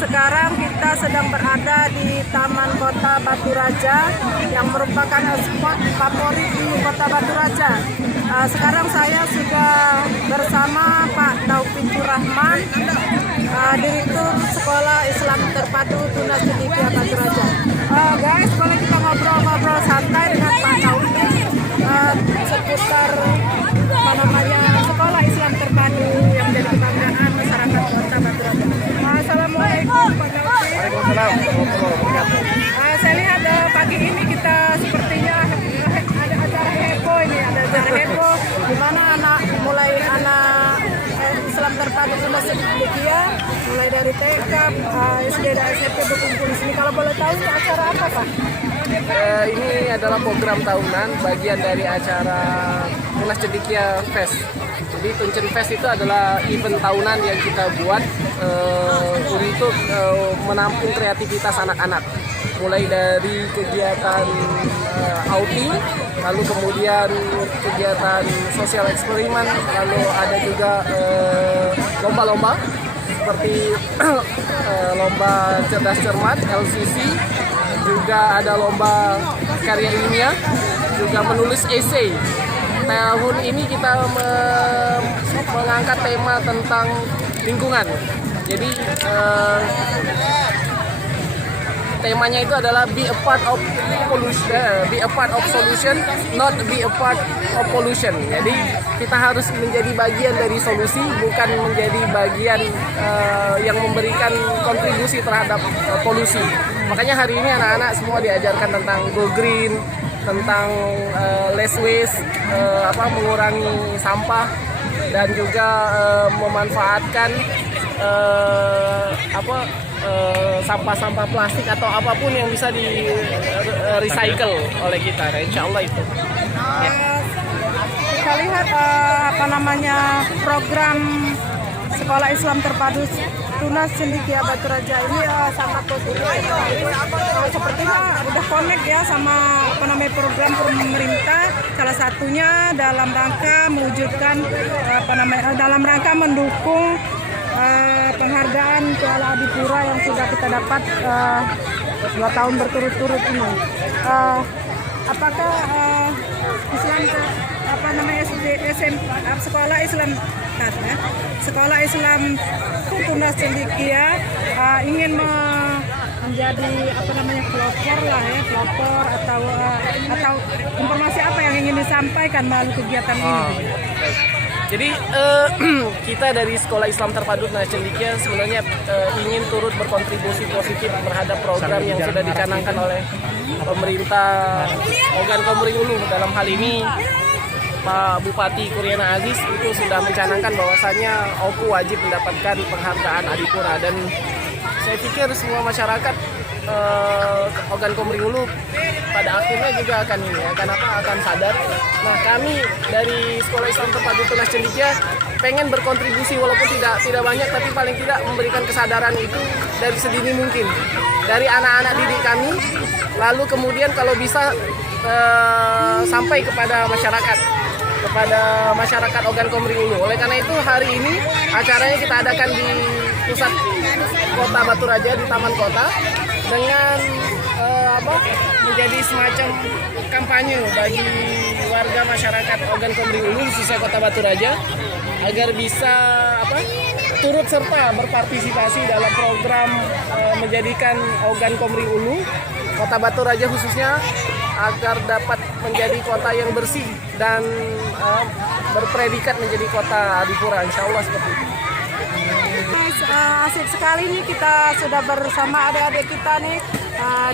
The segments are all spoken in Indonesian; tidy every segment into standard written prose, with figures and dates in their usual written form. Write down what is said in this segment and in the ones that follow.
sekarang kita sedang berada di Taman Kota Batu Raja yang merupakan spot favorit di Kota Batu Raja. Sekarang saya sudah bersama Pak Taufikur Rahman, Direktur Sekolah Islam Terpadu Tunas Cendekia Batu Raja. Guys, boleh kita ngobrol-ngobrol santai dengan Pak Taufik seputar Sekolah Islam Terpadu yang menjadi kebanggaan masyarakat Kota Batu Raja. Assalamualaikum Pak Taufik. Waalaikumsalam. Saya lihat pagi ini kita sepertinya ada acara heboh ini, ada acara heboh di mana anak Islam Terpadu Tunas Cendekia mulai dari TK, SD dan SMP berkumpul di sini. Kalau boleh tahu ini acara apa, Pak? Ini adalah program tahunan bagian dari acara Tunas Cendekia Fest. Jadi Tuncen Fest itu adalah event tahunan yang kita buat untuk menampung kreativitas anak-anak. Mulai dari kegiatan outing, lalu kemudian kegiatan sosial eksperimen, lalu ada juga lomba-lomba seperti lomba cerdas cermat LCC, juga ada lomba karya ilmiah, juga menulis esai. Tahun ini kita mengangkat tema tentang lingkungan. Jadi temanya itu adalah be a part of solution, not be a part of pollution. Jadi kita harus menjadi bagian dari solusi, bukan menjadi bagian yang memberikan kontribusi terhadap polusi. Makanya hari ini anak-anak semua diajarkan tentang go green, tentang less waste, mengurangi sampah, dan juga memanfaatkan sampah-sampah plastik atau apapun yang bisa di recycle oleh kita. Nah, insya Allah itu. Kita lihat program Sekolah Islam Terpadu Tunas Cendekia Batu Raja ini sangat positif. Sepertinya udah connect ya sama program pemerintah. Salah satunya dalam rangka mewujudkan dalam rangka mendukung penghargaan Piala Adipura yang sudah kita dapat 2 tahun berturut-turut ini. Apakah Sekolah Islam Tunas Cendekia ingin menjadi pelopor atau informasi apa yang ingin disampaikan melalui kegiatan ini? Jadi kita dari Sekolah Islam Terpadu Tunas Cendekia sebenarnya ingin turut berkontribusi positif terhadap program yang sudah dicanangkan oleh pemerintah Ogan Komering Ulu. Dalam hal ini Pak Bupati Kuryana Aziz itu sudah mencanangkan bahwasannya OKU wajib mendapatkan penghargaan Adipura, dan saya pikir semua masyarakat Ogan Komering Ulu pada akhirnya juga akan sadar. Nah, kami dari Sekolah Islam Terpadu Tunas Cendekia pengen berkontribusi walaupun tidak banyak, tapi paling tidak memberikan kesadaran itu dari sedini mungkin dari anak-anak didik kami, lalu kemudian kalau bisa sampai kepada masyarakat Ogan Komering Ulu. Oleh karena itu hari ini acaranya kita adakan di pusat Kota Batu Raja di Taman Kota dengan menjadi semacam kampanye bagi warga masyarakat Ogan Komering Ulu khususnya Kota Batu Raja agar bisa turut serta berpartisipasi dalam program menjadikan Ogan Komering Ulu, Kota Batu Raja khususnya, agar dapat menjadi kota yang bersih dan berpredikat menjadi kota Adipura, insya Allah seperti itu. Asik sekali nih kita sudah bersama adik-adik kita nih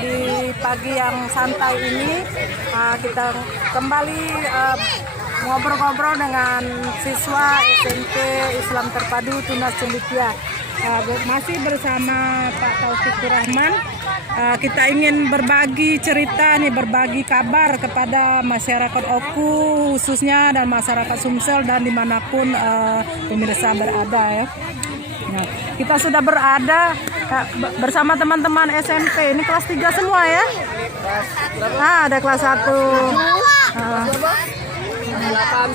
di pagi yang santai ini. Kita kembali ngobrol-ngobrol dengan siswa SMP Islam Terpadu Tunas Cendekia. Masih bersama Pak Taufikur Rahman. Kita ingin berbagi cerita nih, berbagi kabar kepada masyarakat Oku khususnya dan masyarakat Sumsel dan dimanapun pemirsa berada ya. Nah, kita sudah berada bersama teman-teman SMP. Ini kelas 3 semua ya? Ada kelas 1. 8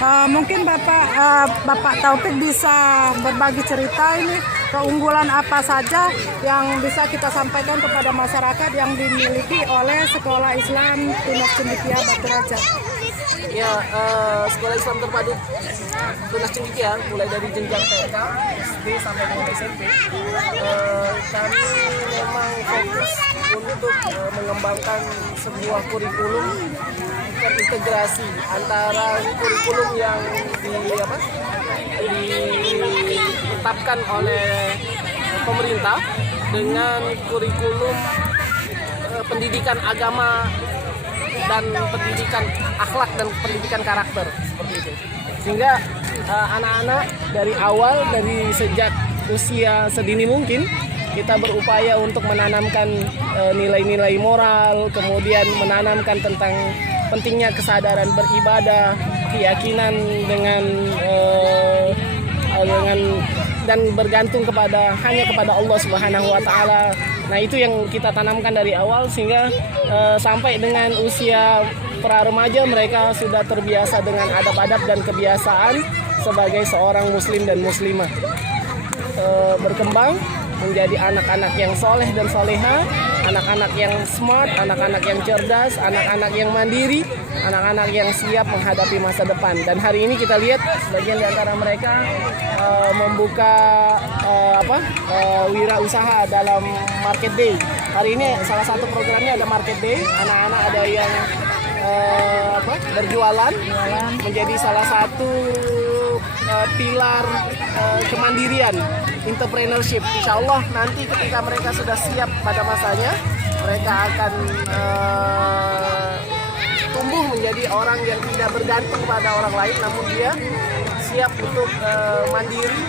9. Mungkin Bapak Taufik bisa berbagi cerita ini keunggulan apa saja yang bisa kita sampaikan kepada masyarakat yang dimiliki oleh Sekolah Islam Tunas Cendekia Batu Raja. Ya, Sekolah Islam Terpadu Tunas Cendekia mulai dari jenjang TK, SD sampai dengan SMP. Kami memang fokus untuk mengembangkan sebuah kurikulum terintegrasi antara kurikulum yang ditetapkan oleh pemerintah dengan kurikulum pendidikan agama dan pendidikan akhlak dan pendidikan karakter seperti itu. Sehingga anak-anak dari awal, dari sejak usia sedini mungkin kita berupaya untuk menanamkan nilai-nilai moral, kemudian menanamkan tentang pentingnya kesadaran beribadah, keyakinan dengan dan bergantung hanya kepada Allah Subhanahu wa taala. Nah, itu yang kita tanamkan dari awal sehingga sampai dengan usia pra remaja mereka sudah terbiasa dengan adab-adab dan kebiasaan sebagai seorang muslim dan muslimah. Berkembang menjadi anak-anak yang soleh dan soleha, anak-anak yang smart, anak-anak yang cerdas, anak-anak yang mandiri, anak-anak yang siap menghadapi masa depan. Dan hari ini kita lihat sebagian di antara mereka membuka wirausaha dalam Market Day. Hari ini salah satu programnya ada Market Day, anak-anak ada yang berjualan menjadi salah satu pilar kemandirian entrepreneurship. Insya Allah nanti ketika mereka sudah siap pada masanya, mereka akan tumbuh menjadi orang yang tidak bergantung pada orang lain, namun dia siap untuk mandiri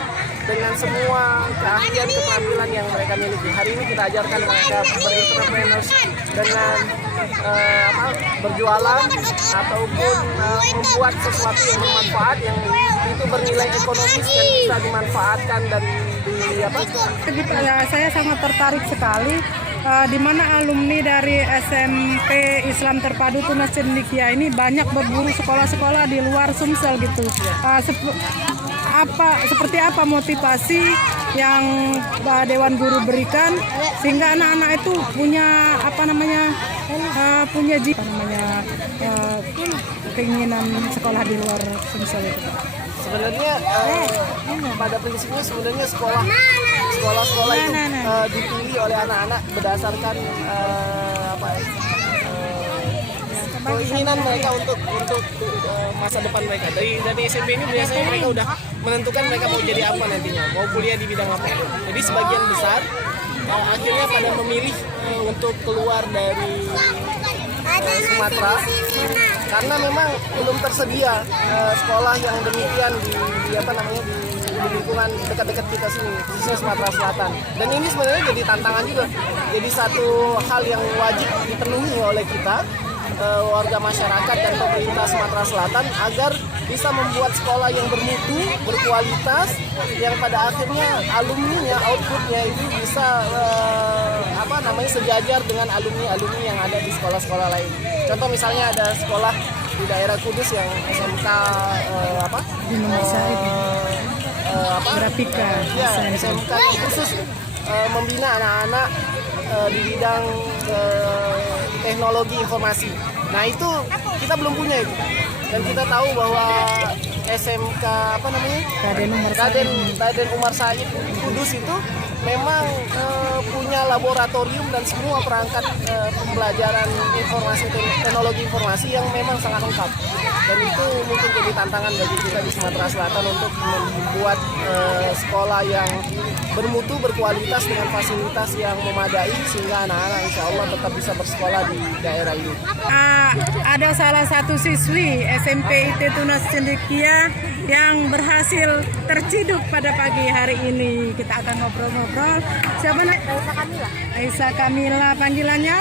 dengan semua keahlian keterampilan yang mereka miliki. Hari ini kita ajarkan mereka berentrepreneurs dengan berjualan ataupun membuat sesuatu yang bermanfaat, yang itu bernilai ekonomis dan bisa dimanfaatkan dan Saya sangat tertarik sekali di mana alumni dari SMP Islam Terpadu Tunas Cendekia ini banyak berburu sekolah-sekolah di luar Sumsel gitu. Seperti apa motivasi yang Dewan Guru berikan sehingga anak-anak itu punya keinginan sekolah di luar Sumsel itu? Sebenarnya pada prinsipnya sebenarnya sekolah itu dipilih oleh anak-anak berdasarkan keinginan mereka untuk masa depan mereka. Dari SMP ini biasanya mereka udah menentukan mereka mau jadi apa nantinya, mau kuliah di bidang apa. Jadi sebagian besar akhirnya pada memilih untuk keluar dari Sumatera karena memang belum tersedia sekolah yang demikian di lingkungan dekat-dekat kita sini, khususnya Sumatera Selatan. Dan ini sebenarnya jadi tantangan juga, jadi satu hal yang wajib dipenuhi oleh kita warga masyarakat dan pemerintah Sumatera Selatan agar bisa membuat sekolah yang bermutu, berkualitas, yang pada akhirnya alumninya, outputnya itu bisa sejajar dengan alumni yang ada di sekolah-sekolah lain. Contoh misalnya ada sekolah di daerah Kudus yang SMK Grafika, ya, SMK yang khusus membina anak-anak di bidang teknologi informasi. Nah itu kita belum punya itu, dan kita tahu bahwa SMK Raden Umar Said Kudus itu memang punya laboratorium dan semua perangkat pembelajaran teknologi informasi yang memang sangat lengkap. Dan itu mungkin jadi tantangan bagi kita di Sumatera Selatan untuk membuat sekolah yang bermutu, berkualitas dengan fasilitas yang memadai sehingga anak-anak insya Allah tetap bisa bersekolah di daerah ini. Ada salah satu siswi SMP IT Tunas Cendekia yang berhasil terciduk pada pagi hari ini. Kita akan ngobrol-ngobrol. Siapa nih? Aisyah Kamila, panggilannya?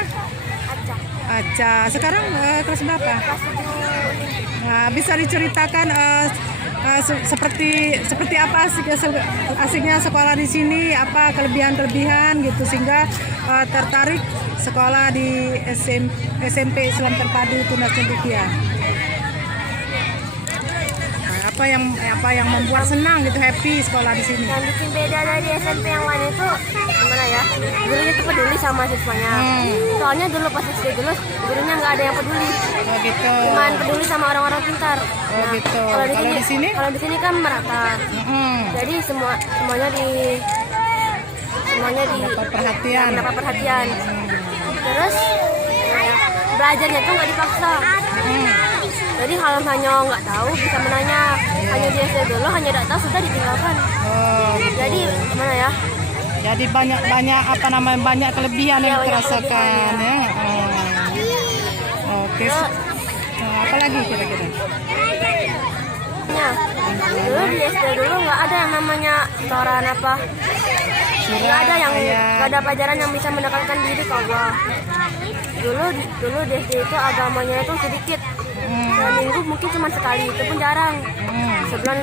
Aca. Sekarang kelas berapa? Kelas 7. Nah, bisa diceritakan seperti apa asiknya sekolah di sini, apa kelebihan-kelebihan gitu sehingga tertarik sekolah di SMP Islam Terpadu Tunas Cendekia. apa yang membuat senang gitu, happy sekolah di sini? Yang bikin beda dari SMP yang lain itu gimana ya? Gurunya tuh peduli sama siswanya. Soalnya dulu pas SD dulu gurunya nggak ada yang peduli. Oh gitu. Cuman peduli sama orang-orang pintar. Oh gitu. Kalau Kalau di sini? Kalau di sini kan merata. Jadi semuanya Dapat perhatian. mendapat perhatian. Terus belajarnya tuh nggak dipaksa. Jadi kalau hanya nggak tahu bisa menanya. Hanya di SD dulu hanya tidak tahu sudah ditinggalkan. Oh, gitu. Jadi gimana ya? Jadi banyak banyak kelebihan Iya, yang banyak dirasakan kelebihan, ya. Oke. Apa lagi kira-kira? Ya, dulu di SD dulu nggak ada yang namanya setoran apa. Nggak ada yang nggak ada pelajaran yang bisa mendekatkan diri ke Allah. Dulu di SD itu agamanya itu sedikit. Seminggu mungkin cuma sekali, itu pun jarang. Sebulan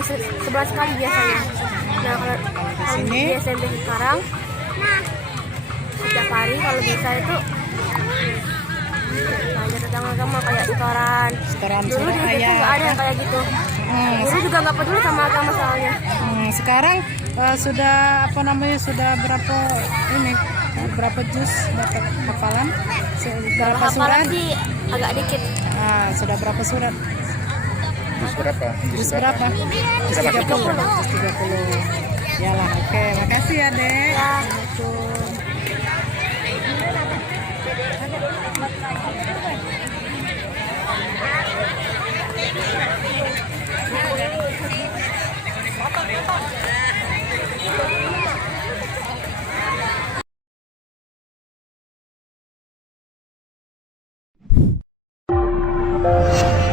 sekali biasanya. Nah kalau di SMP sekarang setiap hari kalau bisa itu belajar tentang agama kayak setoran. Dulu di SD nggak ada yang kayak gitu. Guru juga nggak peduli sama agama soalnya. Sekarang sudah berapa juz dapat hafalan? Berapa surat? Hafalan sih agak dikit. Sudah berapa surat? Jus berapa? Juz berapa? Juz 30. Juz 30. Yalah, oke. Makasih ya, Dek. Ya. Assalamualaikum.